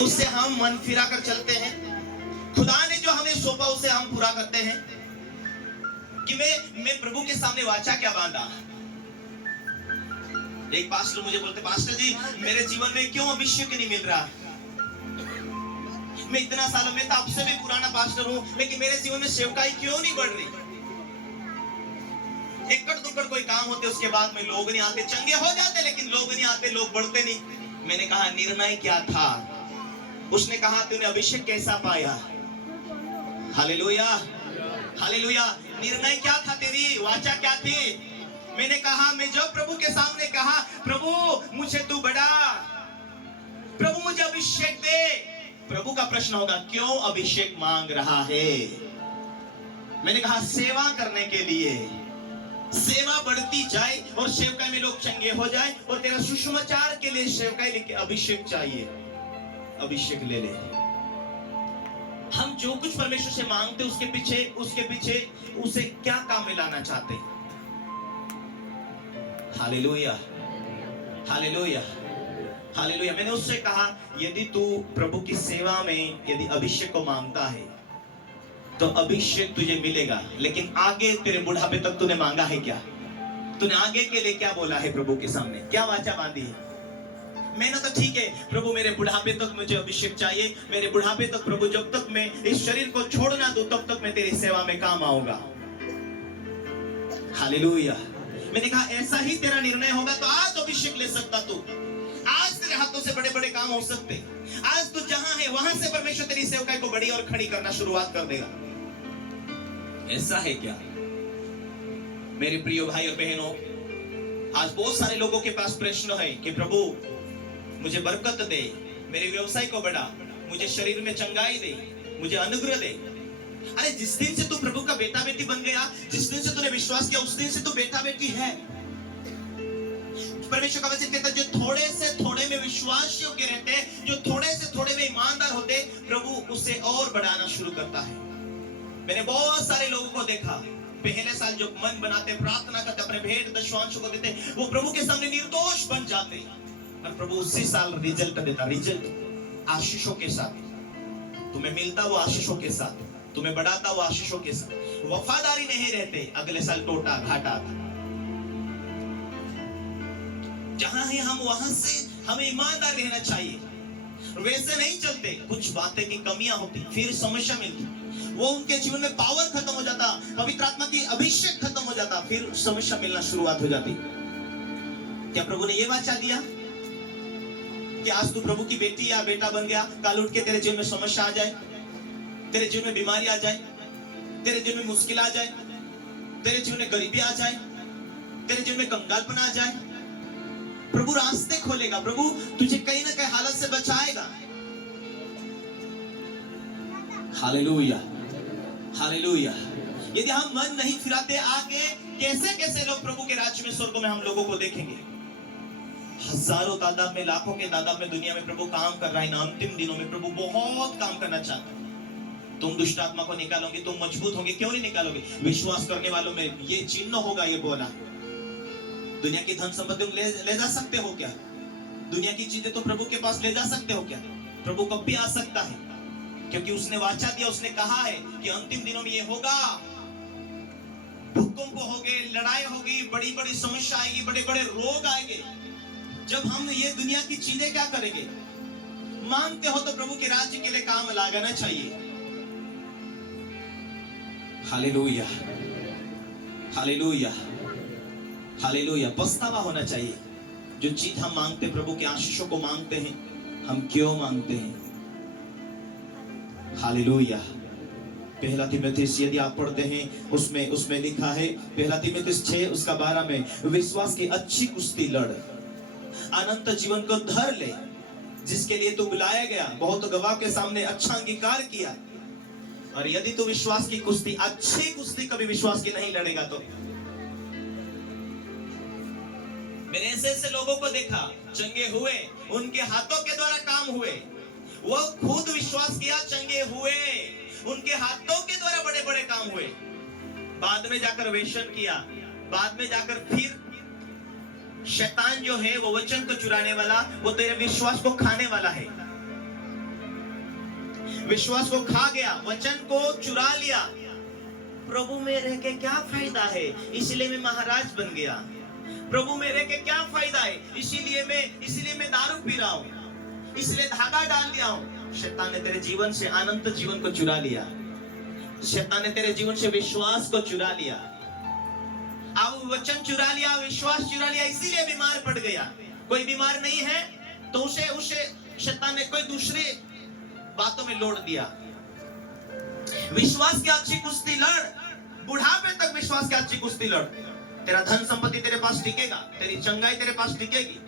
उससे हम मन फिरा कर चलते हैं। खुदा ने जो हमें सौंपा उसे हम पूरा करते हैं कि मैं प्रभु के सामने वाचा क्या बांधा। एक पास्टर मुझे बोलते, पास्टर जी मेरे जीवन में क्यों अभिषेक नहीं मिल रहा। मैं इतना सालों में, तो आपसे भी पुराना पास्टर हूं, लेकिन मेरे जीवन में सेवकाई क्यों नहीं बढ़ रही। एकड़ दुक्कड़ कोई काम होते उसके बाद में लोग नहीं आते, चंगे हो जाते लेकिन लोग नहीं आते, लोग बढ़ते नहीं। मैंने कहा निर्णय क्या था। उसने कहा तूने अभिषेक कैसा पाया। Hallelujah, hallelujah. निर्णय क्या था, तेरी वाचा क्या थी। मैंने कहा, मैं जब प्रभु के सामने कहा प्रभु मुझे तू बढ़ा, प्रभु मुझे अभिषेक दे। प्रभु का प्रश्न होगा क्यों अभिषेक मांग रहा है। मैंने कहा सेवा करने के लिए, सेवा बढ़ती जाए और सेवकाई में लोग चंगे हो जाए, और तेरा सुसमाचार के लिए सेवकाई लेके अभिषेक चाहिए। अभिषेक ले ले। हम जो कुछ परमेश्वर से मांगते उसके पीछे उसे क्या काम में लाना चाहते हैं। Hallelujah, hallelujah, hallelujah. मैंने उससे कहा यदि तू प्रभु की सेवा में यदि अभिषेक को मांगता है तो अभिषेक तुझे मिलेगा, लेकिन आगे तेरे बुढ़ापे तक तूने मांगा है क्या। तूने आगे के लिए क्या बोला है प्रभु के सामने, क्या वाचा बांधी है। मैंने तो ठीक है प्रभु मेरे बुढ़ापे तक मुझे अभिषेक चाहिए, मेरे बुढ़ापे तक प्रभु जब तक मैं इस शरीर को छोड़ना दूं तब तक मैं तेरी सेवा में काम आऊंगा। हालेलुया। मैंने कहा ऐसा ही तेरा निर्णय होगा तो आज अभिषेक ले सकता तू। आज तेरे हाथों से बड़े बड़े काम हो सकते। आज तू जहां है वहां से परमेश्वर तेरी सेवकाई को बड़ी और खड़ी करना शुरुआत कर देगा। ऐसा है क्या मेरे प्रिय भाई और बहनों। आज बहुत सारे लोगों के पास प्रश्न है कि प्रभु मुझे बरकत दे, मेरे व्यवसाय को बढ़ा, मुझे शरीर में चंगाई दे, मुझे अनुग्रह दे। अरे जिस दिन से तू प्रभु का बेटा बेटी बन गया, जिस दिन से तूने विश्वास किया, उस दिन से तू बेटा बेटी है। परमेश्वर का वचन कहता है जो थोड़े से थोड़े में विश्वास योग्य रहते, जो थोड़े से थोड़े में ईमानदार होते, प्रभु उसे और बढ़ाना शुरू करता है। मैंने बहुत सारे लोगों को देखा, पहले साल जो मन बनाते, प्रार्थना करते, अपने भेंट दशवांश को देते, वो प्रभु के सामने निर्दोष बन जाते, और प्रभु उसी साल रिजल्ट देता। रिजल्ट आशीषों के साथ तुम्हें मिलता, वो आशीषों के साथ तुम्हें बढ़ाता, वो आशीषों के साथ। वफादारी नहीं रहते, अगले साल टोटा घाटा था। जहां है हम वहां से हमें ईमानदार रहना चाहिए। वैसे नहीं चलते, कुछ बातें की कमियां होती, फिर समस्या मिलती, वो उनके जीवन में पावर खत्म हो जाता, पवित्र आत्मा की अभिषेक खत्म हो जाता, फिर समस्या मिलना शुरुआत हो जाती। क्या प्रभु ने ये वाचा दिया कि आज तू प्रभु की बेटी या बेटा बन गया, कल उठ के तेरे जीवन में समस्या आ जाए, तेरे जीवन में बीमारी आ जाए, तेरे जीवन में मुश्किल आ जाए, तेरे जीवन में गरीबी आ जाए, तेरे जीवन में कंगालपन आ जाए। प्रभु रास्ते खोलेगा, प्रभु तुझे कहीं ना कहीं हालत से बचाएगा। Hallelujah, hallelujah. यदि हम मन नहीं फिराते, आगे कैसे कैसे लोग प्रभु के राज्य में, स्वर्ग में हम लोगों को देखेंगे। हजारों तादाद में, लाखों के तादाद में दुनिया में प्रभु काम कर रहा है। ना अंतिम दिनों में प्रभु बहुत काम करना चाहता है। तुम दुष्ट आत्मा को निकालोगे, तुम मजबूत होगे। क्यों नहीं निकालोगे? विश्वास करने वालों में ये चिन्ह होगा, ये बोला। दुनिया की धन संपत्ति ले जा सकते हो क्या? दुनिया की चीजें तो प्रभु के पास ले जा सकते हो क्या? प्रभु कब भी आ सकता है, क्योंकि उसने वाचा दिया, उसने कहा है कि अंतिम दिनों में ये होगा। भूकंप होंगे, लड़ाई होगी, बड़ी बड़ी समस्या आएगी, बड़े बड़े रोग आएंगे। जब हम ये दुनिया की चीजें क्या करेंगे? मांगते हो तो प्रभु के राज्य के लिए काम लगाना चाहिए। Hallelujah, hallelujah, hallelujah. पछतावा होना चाहिए। जो चीज हम मांगते, प्रभु के आशीषों को मांगते हैं, हम क्यों मांगते हैं? हालेलुया। पहला तीमुथियुस यदि आप पढ़ते हैं, उसमें लिखा है, पहला तीमुथियुस 6 उसका 12 में, विश्वास की अच्छी कुश्ती लड़, अनंत जीवन को धर ले, जिसके लिए तू बुलाया गया, बहुत गवाह के सामने अच्छा अंगीकार किया। और यदि तू विश्वास की कुश्ती, अच्छी कुश्ती कभी विश्वास की नहीं लड़ेगा तो। मैंने ऐसे ऐसे लोगों को देखा, चंगे हुए, उनके हाथों के द्वारा काम हुए, वो खुद विश्वास किया, चंगे हुए, उनके हाथों के द्वारा बड़े बड़े काम हुए। बाद में जाकर वेश्यन किया, बाद में जाकर फिर शैतान जो है वो वचन को चुराने वाला, वो तेरे विश्वास को खाने वाला है। विश्वास को खा गया, वचन को चुरा लिया। प्रभु में रह के क्या फायदा है, इसलिए मैं महाराज बन गया। प्रभु में रह के क्या फायदा है, इसीलिए मैं दारू पी रहा हूं, इसलिए धागा डाल लिया हूं। शैतान ने तेरे जीवन से अनंत जीवन को चुरा लिया। शैतान ने तेरे जीवन से विश्वास को चुरा लिया। अब वचन चुरा लिया, विश्वास चुरा लिया, इसीलिए बीमार पड़ गया। कोई बीमार नहीं है तो उसे शैतान ने कोई दूसरे बातों में लौट दिया। विश्वास की अच्छी कुश्ती लड़, बुढ़ापे तक विश्वास की अच्छी कुश्ती लड़। तेरा धन संपत्ति तेरे पास टिकेगा, तेरी चंगाई तेरे पास टिकेगी,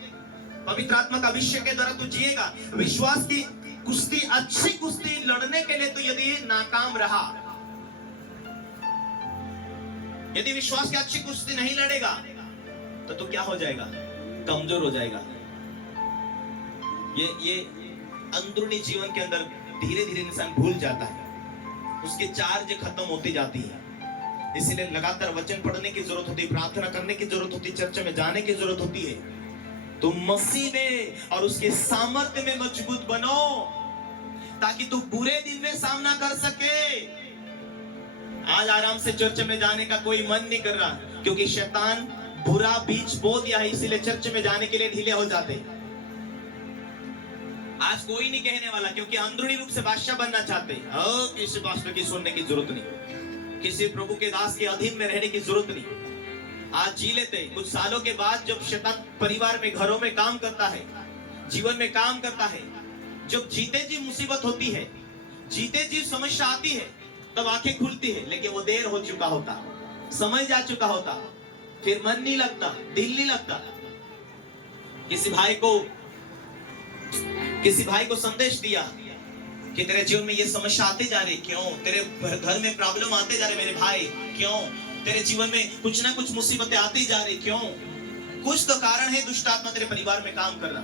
पवित्र आत्मा का अभिषेक के द्वारा तू जिएगा। विश्वास की कुश्ती, अच्छी कुश्ती लड़ने के लिए तो यदि नाकाम रहा, यदि विश्वास की अच्छी कुश्ती नहीं लड़ेगा तो तू क्या हो जाएगा, कमजोर हो जाएगा। ये अंदरूनी जीवन के अंदर धीरे धीरे इंसान भूल जाता है, उसकी चार्ज खत्म होती जाती है। इसलिए लगातार वचन पढ़ने की जरूरत होती है, प्रार्थना करने की जरूरत होती है, चर्च में जाने की जरूरत होती है। तुम मसीह में और उसके सामर्थ्य में मजबूत बनो, ताकि तू बुरे दिन में सामना कर सके। आज आराम से चर्च में जाने का कोई मन नहीं कर रहा, क्योंकि शैतान बुरा बीज बो दिया है, इसलिए चर्च में जाने के लिए ढीले हो जाते। आज कोई नहीं कहने वाला, क्योंकि अंदरूनी रूप से बादशाह बनना चाहते। किसी पास्टर की सुनने की जरूरत नहीं, किसी प्रभु के दास के अधीन में रहने की जरूरत नहीं। आज जी लेते। कुछ सालों के बाद जब शैतान परिवार में, घरों में काम करता है, जीवन में काम करता है, जब जीते जी मुसीबत होती है, जीते जी समस्या आती है, तब आंखें खुलती है, लेकिन वो देर हो चुका होता, समय जा चुका होता, फिर मन नहीं लगता, दिल नहीं लगता। किसी भाई को संदेश दिया कि तेरे जीवन में ये समस्या आते जा रही, क्यों? तेरे घर में प्रॉब्लम आते जा रहे मेरे भाई, क्यों? तेरे जीवन में कुछ ना कुछ मुसीबतें आती जा रही, क्यों? कुछ तो कारण है, दुष्ट आत्मा तेरे परिवार में काम कर रहा।